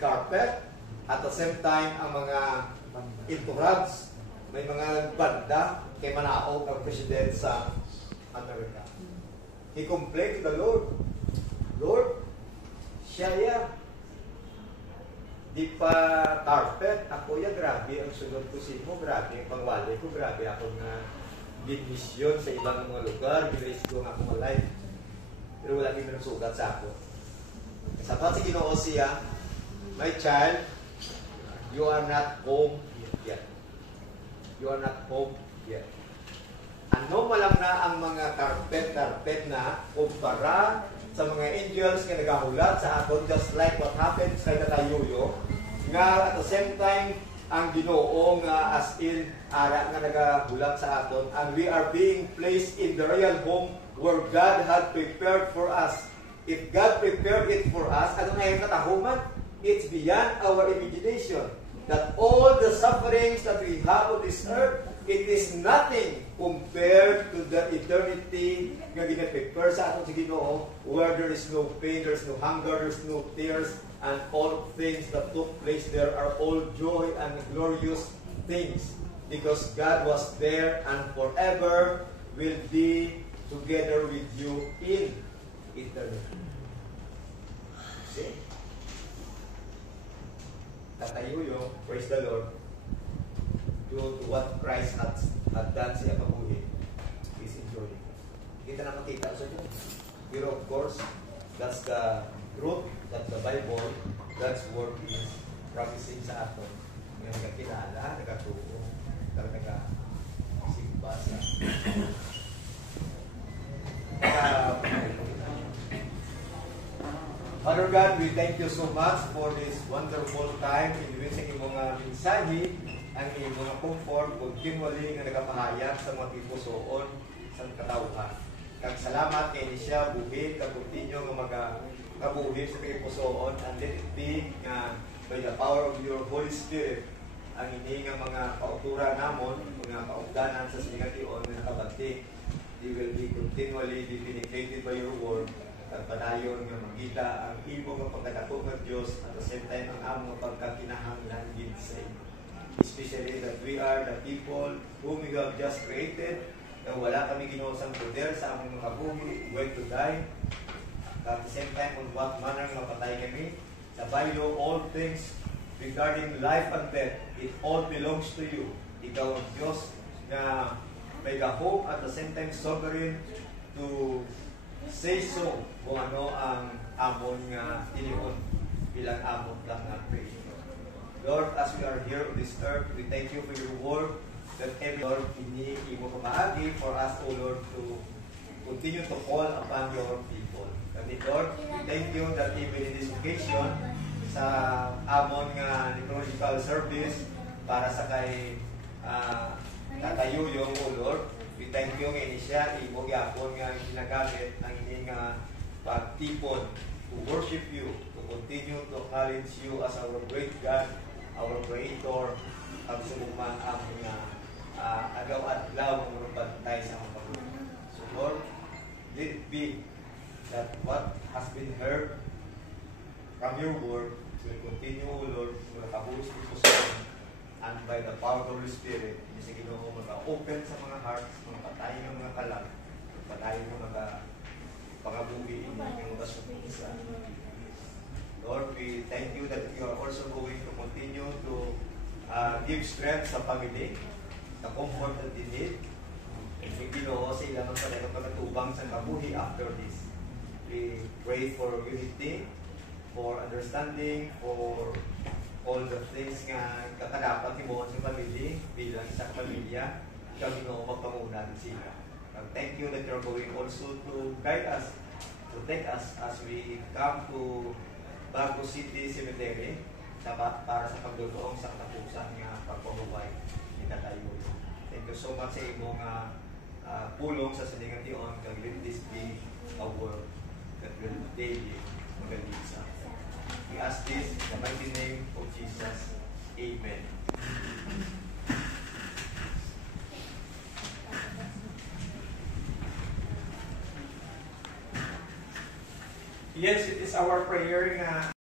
carpet. At the same time, ang mga entourage, may mga banda kay manaog ang president sa Amerika. He complained to the Lord, Lord, siya di pa carpet, ako grabe ang sunod ko si mo, grabe ang pangwali ko, grabe ako nga mission sa ibang mga lugar, ginis ko nga akong life. Pero wala din sugat sa ako. Sapat si Ginoo siya, my child, you are not home yet. You are not home yet. Ano malang na ang mga carpet na kumpara sa mga angels nga nagahulat sa aton, just like what happened sa Natayuyo, nga at the same time, ang Ginoo nga as in ara nga nagahulat sa aton, and we are being placed in the real home where God had prepared for us. If God prepared it for us, ano nga yung katahuman? It's beyond our imagination. That all the sufferings that we have on this earth, it is nothing compared to the eternity nga gina-prepare sa aton sa Ginoo, where there is no pain, there is no hunger, there is no tears, and all things that took place there are all joy and glorious things, because God was there and forever will be together with you in eternity. See? Tatayuyo, praise the Lord, due to what Christ had done siya kabuhi, is enjoying. Kita na makita sa inyo. Pero of course, that's the truth that the Bible, God's word is promising sa aton. Nga nagkakilala, nagkatuo, nagkasimba sa Father God, we thank you so much for this wonderful time in which ang mga mensahe, ang mga comfort, continually nga nagapahayag sa mga tipusoon sa katawhan. Kag salamat kay siya buhit, kag continue nga magabuhit sa tipusoon, and let it be nga by the power of your Holy Spirit, ang ini nga mga pautura namon, mga kaugdanan sa siningation nga nakabanti, they will be continually be vindicated by your word. At padayon nga makita ang imo nga pagkadako ng Diyos, at the same time ang among pagkakinahanglan gid sa inyo. Especially that we are the people whom you have just created, na wala kami ginuosang poder sa among mga kabuhi, going to die. At the same time, on what manner mapatay kami, sa Bible, all things regarding life and death, it all belongs to you. Ikaw ang Diyos na may hope, at the same time sovereign to say so kung ano ang amon nga inion bilang amon lang ng creator. Lord, as we are here on this earth, we thank you for your word that every Lord ini imo pamaagi for us, O Lord, to continue to call upon your people. Kami, Lord, we thank you that even in this occasion sa amon nga liturgical service para sa kay Tatayuyo, O Lord, we thank you nga siya, imo gyapon nga ginagamit ang ining pagtipon to worship you, to continue to acknowledge you as our great God, our Creator, ang suluman ang mga agaw-adlaw ng bantay sa mga pagbuhay. So Lord, let it be that what has been heard from your word will continue, O Lord, makabuhos dito sa amin, and by the power of the Holy Spirit, hindi sa Ginoo mag-open sa mga hearts, mga patay ng mga kalag, patay ng mga pangabuhi, hindi ng mga sumisa. Lord, we thank you that you are also going to continue to give strength sa family, the comfort that they need, and we Ginoo sa ilang ng pagkatubang sa kabuhi after this. We pray for unity, for understanding, for all the things nga kakadapat himuon sa pamilya bilang isang pamilya, kami no magpamunan sila. Thank you that you're going also to guide us, to take us as we come to Bago City Cemetery para sa pagduduong sa katapusan nga pagpahuway ni Tatayuyo. Thank you so much sa imong pulong sa siningation, kag let this be a work that will daily magaling sa atin. We ask this in the mighty name of Jesus. Amen. Yes, it is our prayer nga